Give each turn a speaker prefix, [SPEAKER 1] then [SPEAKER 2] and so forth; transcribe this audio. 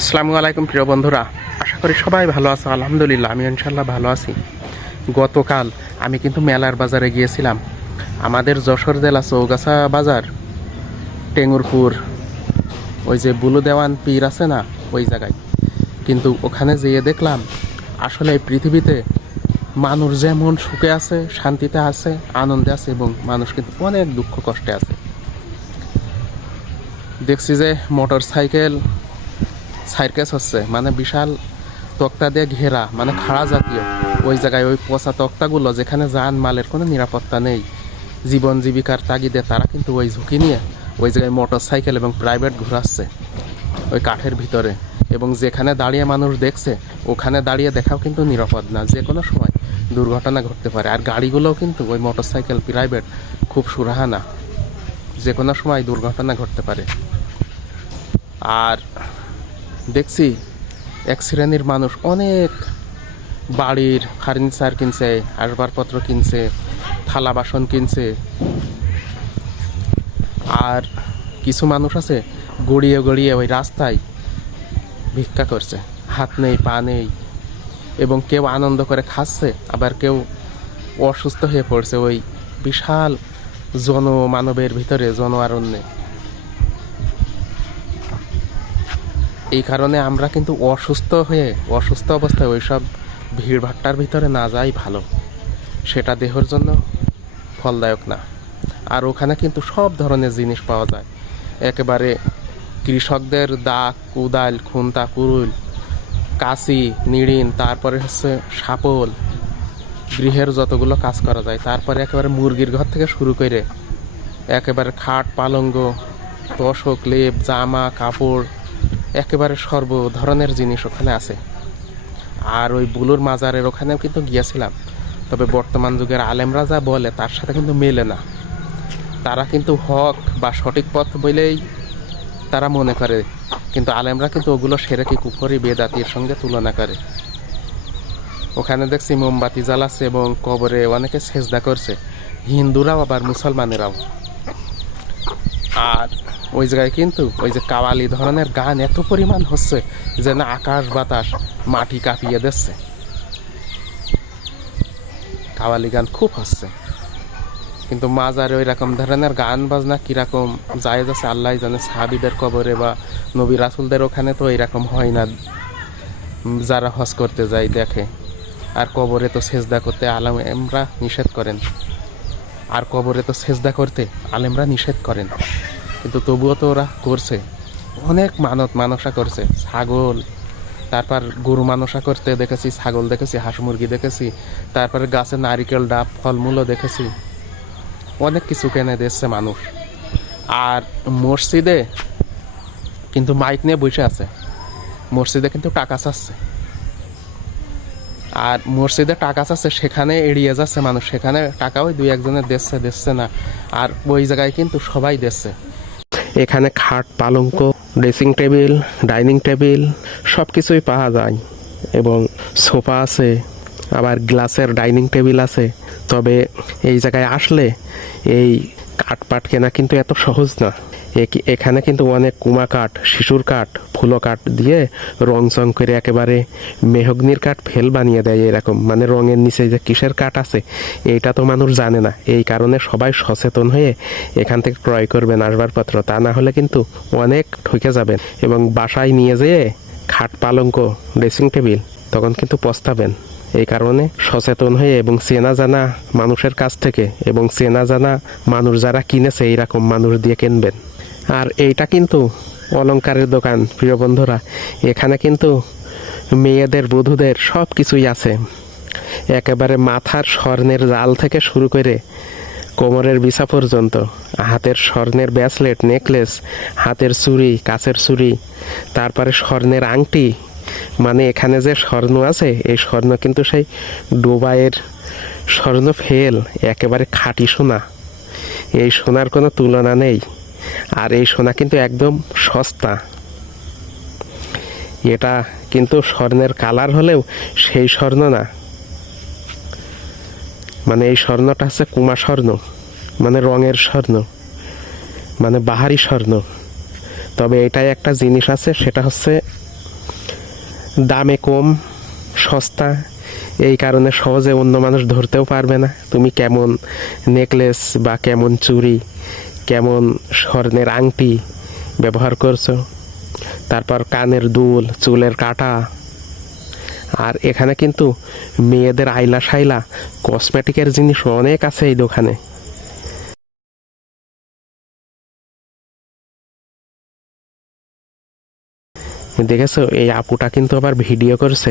[SPEAKER 1] আসসালামু আলাইকুম, প্রিয় বন্ধুরা। আশা করি সবাই ভালো আছো, আলহামদুলিল্লাহ আমি ইনশাল্লাহ ভালো আছি। গতকাল আমি কিন্তু মেলার বাজারে গিয়েছিলাম। আমাদের যশোর জেলা চৌগাছা বাজার, টেঙ্গুরপুর, ওই যে বুলু দেওয়ান পীর আছে না, ওই জায়গায়। কিন্তু ওখানে যেয়ে দেখলাম, আসলে এই পৃথিবীতে মানুষ যেমন সুখে আছে, শান্তিতে আছে, আনন্দে আছে এবং মানুষ কিন্তু অনেক দুঃখ কষ্টে আছে। দেখছি যে মোটর সাইকেল সার্কাস হচ্ছে। মানে বিশাল তক্তা দিয়ে ঘেরা মানে খাড়া জাতীয়। ওই জায়গায় ওই পচা তক্তাগুলো, যেখানে যান মালের কোনো নিরাপত্তা নেই। জীবন জীবিকার তাগিদে তারা কিন্তু ওই ঝুঁকি নিয়ে ওই জায়গায় মোটর সাইকেল এবং প্রাইভেট ঘোরাচ্ছে ওই কাঠের ভিতরে। এবং যেখানে দাঁড়িয়ে মানুষ দেখছে, ওখানে দাঁড়িয়ে দেখাও কিন্তু নিরাপদ না, যে কোনো সময় দুর্ঘটনা ঘটতে পারে। আর গাড়িগুলোও কিন্তু ওই মোটর সাইকেল প্রাইভেট খুব সুরাহা না যে কোনো সময় দুর্ঘটনা ঘটতে পারে। আর দেখছি এক শ্রেণির মানুষ অনেক বাড়ির ফার্নিচার কিনছে, আসবাবপত্র কিনছে, থালা বাসন কিনছে। আর কিছু মানুষ আছে গড়িয়ে গড়িয়ে ওই রাস্তায় ভিক্ষা করছে। হাত নেই, পা নেই এবং কেউ আনন্দ করে খাচ্ছে, আবার কেউ অসুস্থ হয়ে পড়ছে। ওই বিশাল জনমানবের ভিতরে জন আরণ্যে এই কারণে আমরা কিন্তু অসুস্থ হয়ে, অসুস্থ অবস্থায় ওইসব ভিড়ভাট্টার ভিতরে না যাই ভালো। সেটা দেহর জন্য ফলদায়ক না। আর ওখানে কিন্তু সব ধরনের জিনিস পাওয়া যায়। একেবারে কৃষকদের দা কুদাল, খুন্তা, কুরুল, কাশি, নিড়িন, তারপরে হচ্ছে সাপল, গৃহের যতগুলো কাজ করা যায়, তারপরে একেবারে মুরগির ঘর থেকে শুরু করে একেবারে খাট, পালঙ্গ, তোষক, লেপ, জামা, কাপড় একেবারে সর্ব ধরনের জিনিস ওখানে আছে। আর ওই বুলুর মাজারের ওখানেও কিন্তু গিয়েছিলাম। তবে বর্তমান যুগের আলেমরা যা বলে, তার সাথে কিন্তু মেলে না। তারা কিন্তু হক বা সঠিক পথ বলেই তারা মনে করে। কিন্তু আলেমরা কিন্তু ওগুলো সেরে কি কুফরি, বেদাতির সঙ্গে তুলনা করে। ওখানে দেখছি মোমবাতি জ্বালাচ্ছে এবং কবরে অনেকে সেজদা করছে। হিন্দুরাও আবার মুসলমানেরাও। আর ওই জায়গায় কিন্তু ওই যে কাওয়ালি ধরনের গান এত পরিমাণ হচ্ছে যে না আকাশ বাতাস, মাটি কাঁপিয়ে দিচ্ছে। কাওয়ালি গান খুব হচ্ছে। কিন্তু মাজারে ওই রকম ধরনের গান বাজনা কীরকম, যায় যাচ্ছে আল্লাহ জানে সাহাবিদের কবরে বা নবী রাসুলদের ওখানে তো এরকম হয় না। যারা হজ করতে যায় দেখে। আর কবরে তো সেজদা করতে আলেমরা নিষেধ করেন। আর কবরে তো সেজদা করতে আলেমরা নিষেধ করেন। কিন্তু তবুও তো ওরা করছে। অনেক মানত মানসা করছে। ছাগল, তারপর গরু মানসা করতে দেখেছি, ছাগল দেখেছি, হাঁস মুরগি দেখেছি, তারপরে গাছে নারিকেল, ডাব, ফলমূলও দেখেছি। অনেক কিছু কেনে দিচ্ছে মানুষ। আর মসজিদে কিন্তু মাইক নিয়ে বসে আছে। মসজিদে কিন্তু টাকা চাচ্ছে। আর মসজিদে টাকা চাচ্ছে, সেখানে এড়িয়ে যাচ্ছে মানুষ। সেখানে টাকা ওই দুই একজনের দিচ্ছে দিচ্ছে না। আর ওই জায়গায় কিন্তু সবাই দিচ্ছে। এখানে খাট, পালঙ্ক ড্রেসিং টেবিল ডাইনিং টেবিল সব কিছুই পাওয়া যায়। এবং সোফা আছে, আবার গ্লাসের ডাইনিং টেবিল আছে। তবে এই জায়গায় আসলে এই কাঠ কেনা কিন্তু এত সহজ না। এখানে কিন্তু অনেক কুমা কাঠ, শিশুর কাঠ, ফুলো কাঠ দিয়ে রং চং করে একেবারে মেহগ্নির কাঠ ফেল বানিয়ে দেয় এরকম। মানে রঙের নিচে যে কিসের কাঠ আছে, এইটা তো মানুষ জানে না। এই কারণে সবাই সচেতন হয়ে এখান থেকে ক্রয় করবেন আসবাবপত্র। তা না হলে কিন্তু অনেক ঠকে যাবেন এবং বাসায় নিয়ে যেয়ে খাট, পালঙ্ক, ড্রেসিং টেবিল তখন কিন্তু পস্তাবেন। এই কারণে সচেতন হয়ে এবং চেনা জানা মানুষের কাছ থেকে এবং চেনা জানা মানুষ যারা কিনেছে, এইরকম মানুষ দিয়ে কিনবেন। আর এইটা কিন্তু অলংকারের দোকান, প্রিয় বন্ধুরা। এখানে কিন্তু মেয়েদের, বধূদের সব কিছুই আছে। একেবারে মাথার স্বর্ণের জাল থেকে শুরু করে কোমরের বিছা পর্যন্ত, হাতের স্বর্ণের ব্যাসলেট, নেকলেস, হাতের চুড়ি কাছের চুড়ি, তারপরে স্বর্ণের আংটি। মানে এখানে যে স্বর্ণ আছে, এই স্বর্ণ কিন্তু সেই ডুবাইয়ের স্বর্ণ ফেল একেবারে খাঁটি সোনা। এই সোনার কোনো তুলনা নেই। আর এই সোনা কিন্তু একদম সস্তা। এটা কিন্তু স্বর্ণের কালার হলেও সেই স্বর্ণ না। মানে এই স্বর্ণটা হচ্ছে কুমা স্বর্ণ মানে রঙের স্বর্ণ মানে বাহারি স্বর্ণ। তবে এটাই একটা জিনিস আছে, সেটা হচ্ছে দামে কম, সস্তা, এই কারণে সহজে অন্য মানুষ ধরতেও পারবে না। তুমি কেমন নেকলেস বা কেমন চুড়ি কেমন স্বর্ণের আংটি ব্যবহার করছ? তারপর কানের দুল, চুলের কাটা। আর এখানে কিন্তু মেয়েদের আইলা সাইলা কসমেটিকের জিনিস অনেক আছে এই দোকানে। দেখেছ, এই আপুটা কিন্তু আবার ভিডিও করছে।